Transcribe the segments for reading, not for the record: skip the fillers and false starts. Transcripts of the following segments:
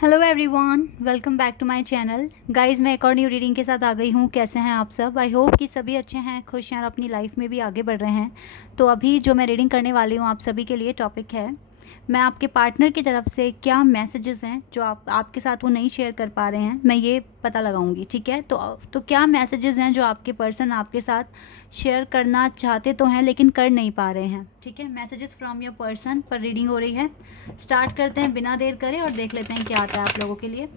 Hello everyone, welcome back to my channel. Guys, मैं एक और न्यू रीडिंग के साथ आ गई हूँ। कैसे हैं आप सब? आई होप कि सभी अच्छे हैं, खुश हैं और अपनी लाइफ में भी आगे बढ़ रहे हैं। तो अभी जो मैं रीडिंग करने वाली हूँ आप सभी के लिए टॉपिक है, मैं आपके पार्टनर की तरफ से क्या मैसेजेस हैं जो आपके साथ वो नहीं शेयर कर पा रहे हैं, मैं ये पता लगाऊंगी। ठीक है, तो क्या मैसेजेस हैं जो आपके पर्सन आपके साथ शेयर करना चाहते तो हैं लेकिन कर नहीं पा रहे हैं। ठीक है, मैसेजेस फ्रॉम योर पर्सन पर रीडिंग हो रही है। स्टार्ट करते हैं बिना देर करे और देख लेते हैं क्या आता है आप लोगों के लिए।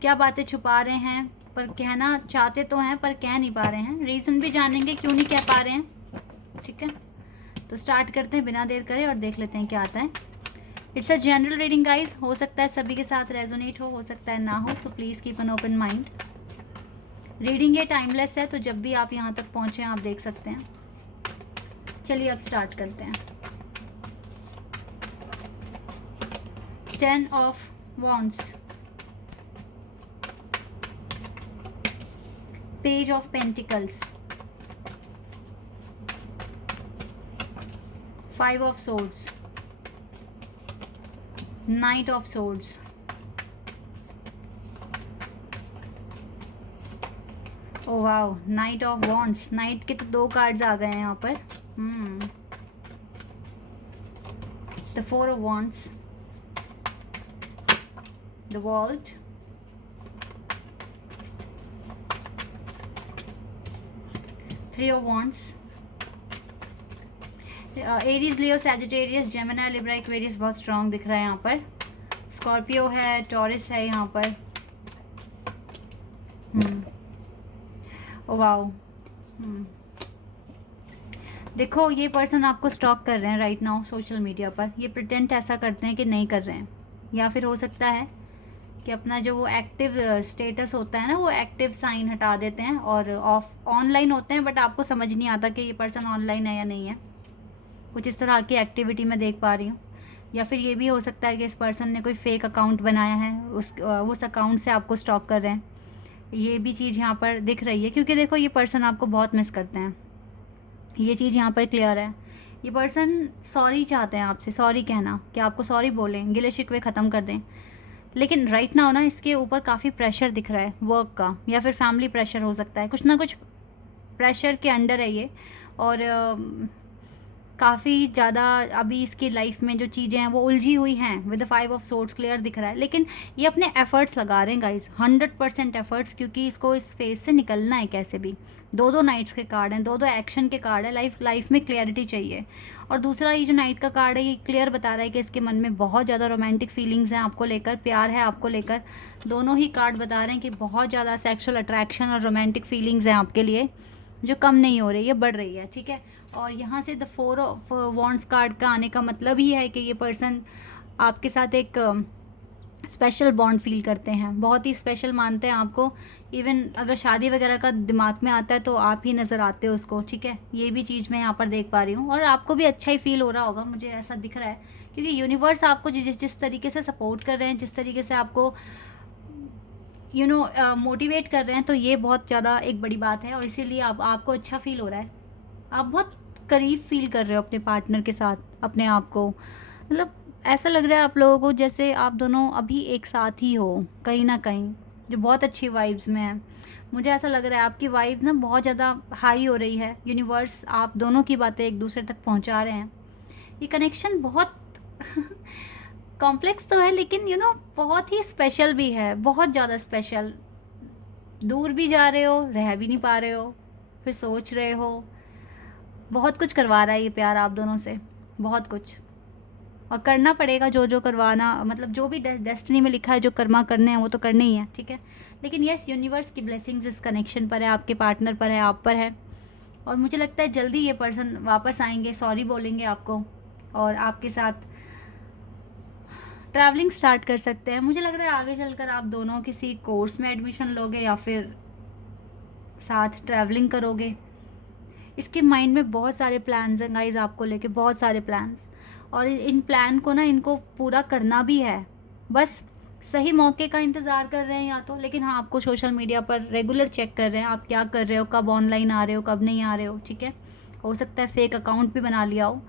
क्या बातें छुपा रहे हैं पर कहना चाहते तो हैं पर कह नहीं पा रहे हैं, रीज़न भी जानेंगे क्यों नहीं कह पा रहे हैं। ठीक है, तो स्टार्ट करते हैं बिना देर करे और देख लेते हैं क्या आता है। It's a general reading guys, हो सकता है सभी के साथ रेजोनेट हो सकता है ना हो, so please keep an open mind. Reading ये टाइमलेस है, तो जब भी आप यहाँ तक पहुँचे आप देख सकते हैं। चलिए अब स्टार्ट करते हैं। 10 of wands, page of pentacles, 5 of swords, knight of swords, oh wow, knight of wands. Knight के तो 2 कार्ड्स आ गए हैं यहाँ पर। The 4 of wands, the vault, three of wands. Aries, Leo, Sagittarius, Gemini, Libra, Aquarius बहुत strong दिख रहा है यहाँ पर। स्कॉर्पियो है, टॉरस है यहाँ पर। ओ वाओ, देखो ये पर्सन आपको स्टॉक कर रहे हैं राइट नाउ सोशल मीडिया पर। ये प्रिटेंट ऐसा करते हैं कि नहीं कर रहे हैं, या फिर हो सकता है कि अपना जो वो एक्टिव स्टेटस होता है ना, वो एक्टिव साइन हटा देते हैं और ऑफ ऑनलाइन होते हैं, बट आपको समझ नहीं आता कि ये पर्सन ऑनलाइन है या नहीं है। कुछ इस तरह की एक्टिविटी मैं देख पा रही हूँ। या फिर ये भी हो सकता है कि इस पर्सन ने कोई फेक अकाउंट बनाया है, उस अकाउंट से आपको स्टॉक कर रहे हैं। ये भी चीज़ यहाँ पर दिख रही है, क्योंकि देखो ये पर्सन आपको बहुत मिस करते हैं, ये चीज़ यहाँ पर क्लियर है। ये पर्सन सॉरी चाहते हैं आपसे, सॉरी कहना, कि आपको सॉरी बोलें, गिले शिकवे ख़त्म कर दें। लेकिन राइट नाउ ना इसके ऊपर काफ़ी प्रेशर दिख रहा है वर्क का, या फिर फैमिली प्रेशर हो सकता है, कुछ ना कुछ प्रेशर के अंडर है ये। और काफ़ी ज़्यादा अभी इसकी लाइफ में जो चीज़ें हैं वो उलझी हुई हैं। With the 5 of swords clear दिख रहा है, लेकिन ये अपने एफर्ट्स लगा रहे हैं गाइस, 100% एफर्ट्स, क्योंकि इसको इस फेज से निकलना है कैसे भी। 2 नाइट्स के कार्ड हैं, 2 एक्शन के कार्ड है। लाइफ में क्लियरिटी चाहिए। और दूसरा ये जो नाइट का कार्ड है, ये क्लियर बता रहा है कि इसके मन में बहुत ज़्यादा रोमांटिक फीलिंग्स हैं आपको लेकर, प्यार है आपको लेकर। दोनों ही कार्ड बता रहे हैं कि बहुत ज़्यादा सेक्सुअल अट्रैक्शन और रोमांटिक फीलिंग्स हैं आपके लिए, जो कम नहीं हो रही है, बढ़ रही है। ठीक है, और यहाँ से द 4 ऑफ वॉन्ड्स कार्ड का आने का मतलब ही है कि ये पर्सन आपके साथ एक स्पेशल बॉन्ड फील करते हैं, बहुत ही स्पेशल मानते हैं आपको। इवन अगर शादी वगैरह का दिमाग में आता है तो आप ही नज़र आते हो उसको। ठीक है, ये भी चीज़ मैं यहाँ पर देख पा रही हूँ, और आपको भी अच्छा ही फील हो रहा होगा, मुझे ऐसा दिख रहा है, क्योंकि यूनिवर्स आपको जिस तरीके से सपोर्ट कर रहे हैं, जिस तरीके से आपको मोटिवेट कर रहे हैं, तो ये बहुत ज़्यादा एक बड़ी बात है। और इसीलिए आपको अच्छा फील हो रहा है, आप बहुत करीब फील कर रहे हो अपने पार्टनर के साथ अपने आप को। मतलब ऐसा लग रहा है आप लोगों को जैसे आप दोनों अभी एक साथ ही हो कहीं ना कहीं, जो बहुत अच्छी वाइब्स में है। मुझे ऐसा लग रहा है आपकी वाइब ना बहुत ज़्यादा हाई हो रही है। यूनिवर्स आप दोनों की बातें एक दूसरे तक पहुंचा रहे हैं। ये कनेक्शन बहुत कॉम्प्लेक्स तो है, लेकिन बहुत ही स्पेशल भी है, बहुत ज़्यादा स्पेशल। दूर भी जा रहे हो, रह भी नहीं पा रहे हो, फिर सोच रहे हो। बहुत कुछ करवा रहा है ये प्यार आप दोनों से, बहुत कुछ। और करना पड़ेगा जो जो करवाना, मतलब जो भी डेस्टिनी में लिखा है, जो कर्मा करने हैं वो तो करने ही है। ठीक है, लेकिन यस, यूनिवर्स की ब्लेसिंग्स इस कनेक्शन पर है, आपके पार्टनर पर है, आप पर है। और मुझे लगता है जल्दी ये पर्सन वापस आएंगे, सॉरी बोलेंगे आपको, और आपके साथ ट्रैवलिंग स्टार्ट कर सकते हैं। मुझे लग रहा है आगे चलकर आप दोनों किसी कोर्स में एडमिशन लोगे या फिर साथ ट्रैवलिंग करोगे। इसके माइंड में बहुत सारे प्लान्स हैं गाइज आपको लेके, बहुत सारे प्लान्स। और इन प्लान को ना इनको पूरा करना भी है, बस सही मौके का इंतज़ार कर रहे हैं या तो। लेकिन हाँ, आपको सोशल मीडिया पर रेगुलर चेक कर रहे हैं आप क्या कर रहे हो, कब ऑनलाइन आ रहे हो, कब नहीं आ रहे हो। ठीक है, हो सकता है फेक अकाउंट भी बना लिया हो,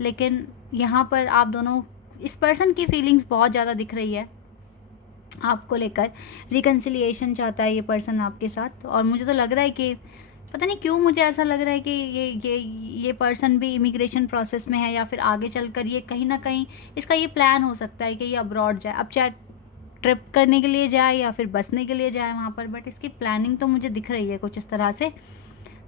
लेकिन यहाँ पर आप दोनों, इस पर्सन की फीलिंग्स बहुत ज़्यादा दिख रही है। आपको लेकर रिकन्सिलिएशन चाहता है ये पर्सन आपके साथ। और मुझे तो लग रहा है कि पता नहीं क्यों मुझे ऐसा लग रहा है कि ये पर्सन भी इमिग्रेशन प्रोसेस में है, या फिर आगे चलकर ये कहीं ना कहीं इसका ये प्लान हो सकता है कि ये अब्रॉड जाए। अब चाहे ट्रिप करने के लिए जाए या फिर बसने के लिए जाए वहाँ पर, बट इसकी प्लानिंग तो मुझे दिख रही है कुछ इस तरह से।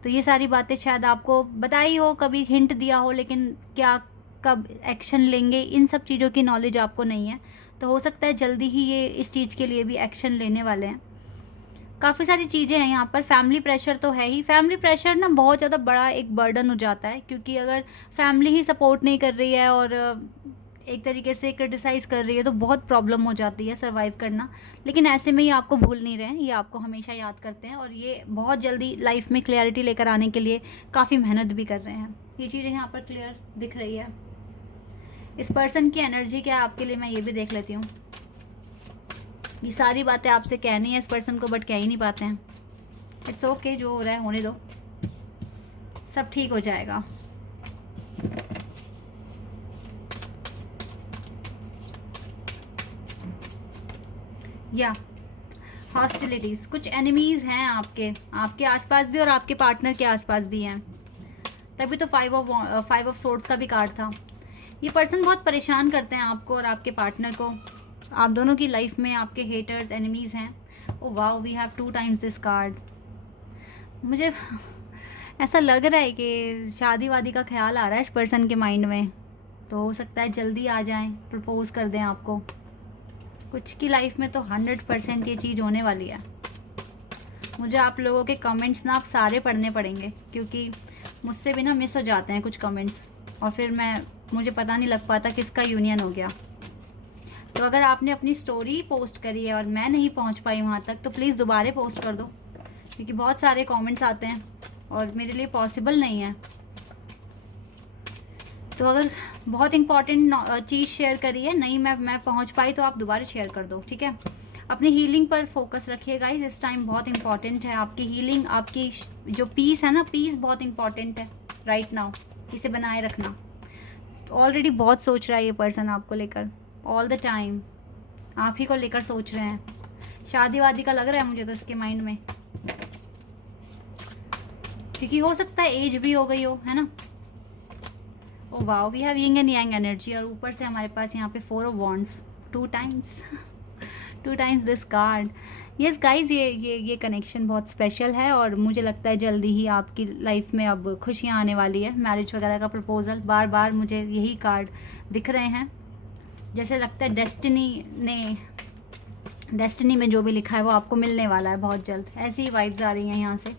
तो ये सारी बातें शायद आपको बताई हो, कभी हिंट दिया हो, लेकिन क्या कब एक्शन लेंगे इन सब चीज़ों की नॉलेज आपको नहीं है। तो हो सकता है जल्दी ही ये इस चीज़ के लिए भी एक्शन लेने वाले हैं। काफ़ी सारी चीज़ें हैं यहाँ पर। फैमिली प्रेशर तो है ही। फैमिली प्रेशर ना बहुत ज़्यादा बड़ा एक बर्डन हो जाता है, क्योंकि अगर फैमिली ही सपोर्ट नहीं कर रही है और एक तरीके से क्रिटिसाइज़ कर रही है तो बहुत प्रॉब्लम हो जाती है सर्वाइव करना। लेकिन ऐसे में ये आपको भूल नहीं रहे हैं, ये आपको हमेशा याद करते हैं और ये बहुत जल्दी लाइफ में क्लैरिटी लेकर आने के लिए काफ़ी मेहनत भी कर रहे हैं। ये चीज़ें यहाँ पर क्लियर दिख रही है। इस पर्सन की एनर्जी क्या है आपके लिए, मैं ये भी देख लेती हूँ। ये सारी बातें आपसे कहनी है इस पर्सन को, बट कह ही नहीं पाते हैं। इट्स ओके, जो हो रहा है होने दो, सब ठीक हो जाएगा। या हॉस्टिलिटीज़, कुछ एनिमीज़ हैं आपके आसपास भी और आपके पार्टनर के आसपास भी हैं। तभी तो फाइव ऑफ सोर्ड्स का भी कार्ड था। ये पर्सन बहुत परेशान करते हैं आपको और आपके पार्टनर को। आप दोनों की लाइफ में आपके हेटर्स, एनिमीज़ हैं। Oh wow, we have 2 times this card. मुझे ऐसा लग रहा है कि शादी वादी का ख्याल आ रहा है इस पर्सन के माइंड में। तो हो सकता है जल्दी आ जाएं, प्रपोज कर दें आपको। कुछ की लाइफ में तो 100% ये चीज़ होने वाली है। मुझे आप लोगों के कमेंट्स ना आप सारे पढ़ने पड़ेंगे, क्योंकि मुझसे भी ना मिस हो जाते हैं कुछ कमेंट्स, और फिर मुझे पता नहीं लग पाता किसका यूनियन हो गया। तो अगर आपने अपनी स्टोरी पोस्ट करी है और मैं नहीं पहुंच पाई वहाँ तक, तो प्लीज़ दोबारा पोस्ट कर दो, क्योंकि बहुत सारे कमेंट्स आते हैं और मेरे लिए पॉसिबल नहीं है। तो अगर बहुत इंपॉर्टेंट चीज़ शेयर करी है, नहीं मैं पहुंच पाई, तो आप दोबारा शेयर कर दो, ठीक है। अपनी हीलिंग पर फोकस रखिए गाइस, इस टाइम बहुत इंपॉर्टेंट है आपकी हीलिंग। आपकी जो पीस है ना, पीस बहुत इंपॉर्टेंट है राइट नाउ, इसे बनाए रखना। ऑलरेडी बहुत सोच रहा है ये पर्सन आपको लेकर, ऑल द टाइम आप ही को लेकर सोच रहे हैं। शादी वादी का लग रहा है मुझे तो इसके माइंड में, क्योंकि हो सकता है एज भी हो गई हो, है ना। Oh wow, we have yin and yang energy, और ऊपर से हमारे पास यहाँ पे 4 of wands 2 times 2 times this card. Yes guys, ये कनेक्शन बहुत स्पेशल है और मुझे लगता है जल्दी ही आपकी लाइफ में अब खुशियाँ आने वाली है। मैरिज वगैरह का प्रपोजल, बार बार मुझे यही कार्ड दिख रहे हैं। जैसे लगता है डेस्टिनी में जो भी लिखा है वो आपको मिलने वाला है बहुत जल्द। ऐसी ही वाइब्स आ रही हैं यहाँ से।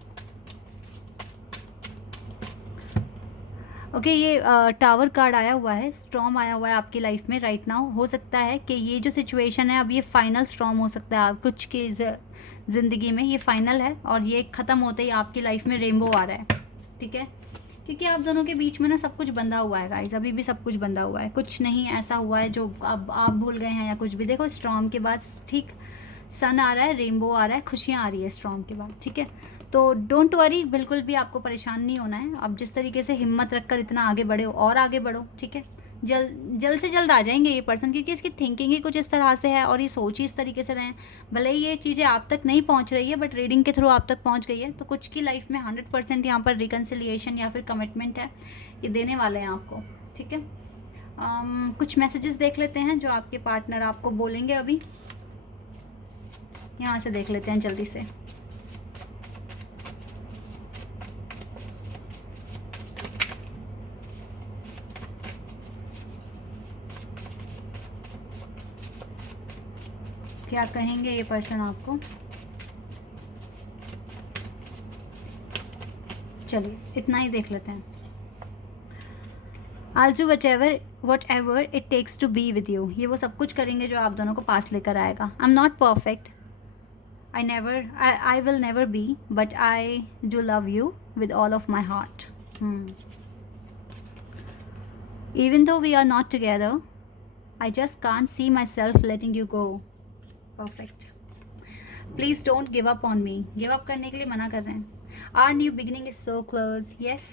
ओके, ये टावर कार्ड आया हुआ है, स्टॉर्म आया हुआ है आपकी लाइफ में राइट नाउ। हो सकता है कि ये जो सिचुएशन है अब ये फाइनल स्टॉर्म हो सकता है आप कुछ की ज़िंदगी में। ये फाइनल है और ये ख़त्म होते ही आपकी लाइफ में रेनबो आ रहा है, ठीक है। क्योंकि आप दोनों के बीच में ना सब कुछ बंधा हुआ है गाइस, अभी भी सब कुछ बंधा हुआ है। कुछ नहीं ऐसा हुआ है जो अब आप भूल गए हैं या कुछ भी। देखो स्टॉर्म के बाद ठीक सन आ रहा है, रेनबो आ रहा है, खुशियाँ आ रही है स्टॉर्म के बाद, ठीक है। तो डोंट वरी, बिल्कुल भी आपको परेशान नहीं होना है। अब जिस तरीके से हिम्मत रखकर इतना आगे बढ़े हो और आगे बढ़ो, ठीक है। जल्द से जल्द आ जाएंगे ये पर्सन, क्योंकि इसकी थिंकिंग ही कुछ इस तरह से है और ये सोच ही इस तरीके से रहे। भले ही ये चीज़ें आप तक नहीं पहुंच रही है, बट रीडिंग के थ्रू आप तक पहुंच गई है। तो कुछ की लाइफ में 100% यहाँ पर रिकन्सिलिएशन या फिर कमिटमेंट है, ये देने वाले हैं आपको, ठीक है। कुछ मैसेजेस देख लेते हैं जो आपके पार्टनर आपको बोलेंगे अभी। यहाँ से देख लेते हैं जल्दी से। क्या कहेंगे ये पर्सन आपको। चलिए इतना ही देख लेते हैं। I'll do whatever it takes to be with you। ये वो सब कुछ करेंगे जो आप दोनों को पास लेकर आएगा। I'm not perfect, I will never be, but I do love you with all of my heart। Even though we are not together, I just can't see myself letting you go। Perfect। Please don't give up on me। Give up करने के लिए मना कर रहे हैं। Our new beginning is so close। Yes।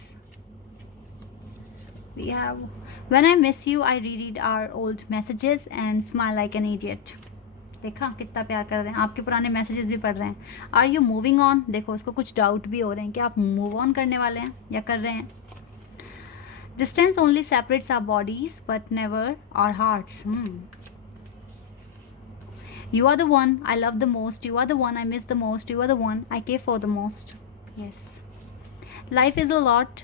We have when I miss you, I reread our old messages and smile like an idiot। देखा कितना प्यार कर रहे हैं, आपके पुराने मैसेजेस भी पढ़ रहे हैं। आर यू मूविंग ऑन, देखो उसको कुछ डाउट भी हो रहे हैं कि आप मूव ऑन करने वाले हैं या कर रहे हैं। Distance only separates our bodies but never our hearts. You are the one I love the most. You are the one I miss the most. You are the one I care for the most. Yes. Life is a lot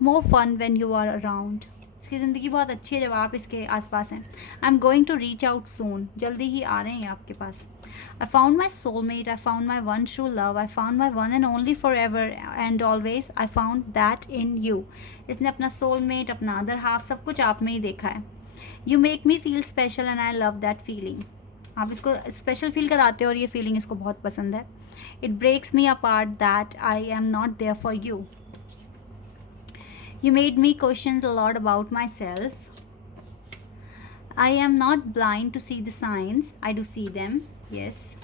more fun when you are around. इसकी ज़िंदगी बहुत अच्छी है जब आप इसके आसपास हैं। I am going to reach out soon, जल्दी ही आ रहे हैं आपके पास। I found my soulmate, I found my one true love, I found my one and only forever and always, I found that in you. इसने अपना soulmate, अपना अदर हाफ, सब कुछ आप में ही देखा है। You make me feel special and I love that feeling. आप इसको स्पेशल फील कराते हो और ये फीलिंग इसको बहुत पसंद है। It breaks me apart that I am not there for you. You made me questions a lot about myself. I am not blind to see the science, I do see them. Yes,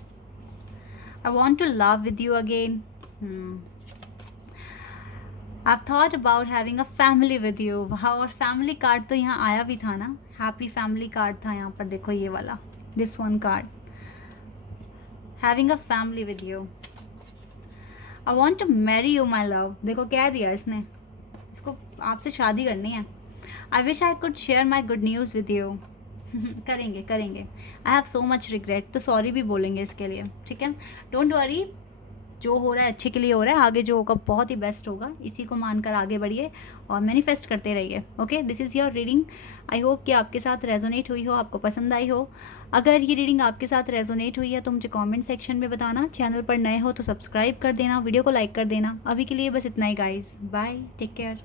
I want to love with you again. I've thought about having a family with you। और family card तो यहाँ आया भी था ना, happy family card था यहाँ पर, देखो ये वाला, this one card, having a family with you। I want to marry you my love। देखो क्या दिया इसने, इसको आपसे शादी करनी है। I wish I could share my good news with you। करेंगे करेंगे। I have so much regret, तो सॉरी भी बोलेंगे इसके लिए, ठीक है। डोंट वरी, जो हो रहा है अच्छे के लिए हो रहा है, आगे जो होगा बहुत ही बेस्ट होगा, इसी को मानकर आगे बढ़िए और मैनिफेस्ट करते रहिए। Okay, this is your reading. I hope कि आपके साथ रेजोनेट हुई हो, आपको पसंद आई हो। अगर ये रीडिंग आपके साथ रेजोनेट हुई है तो मुझे कमेंट सेक्शन में बताना। चैनल पर नए हो तो सब्सक्राइब कर देना, वीडियो को लाइक कर देना। अभी के लिए बस इतना ही गाइस, बाय, टेक केयर।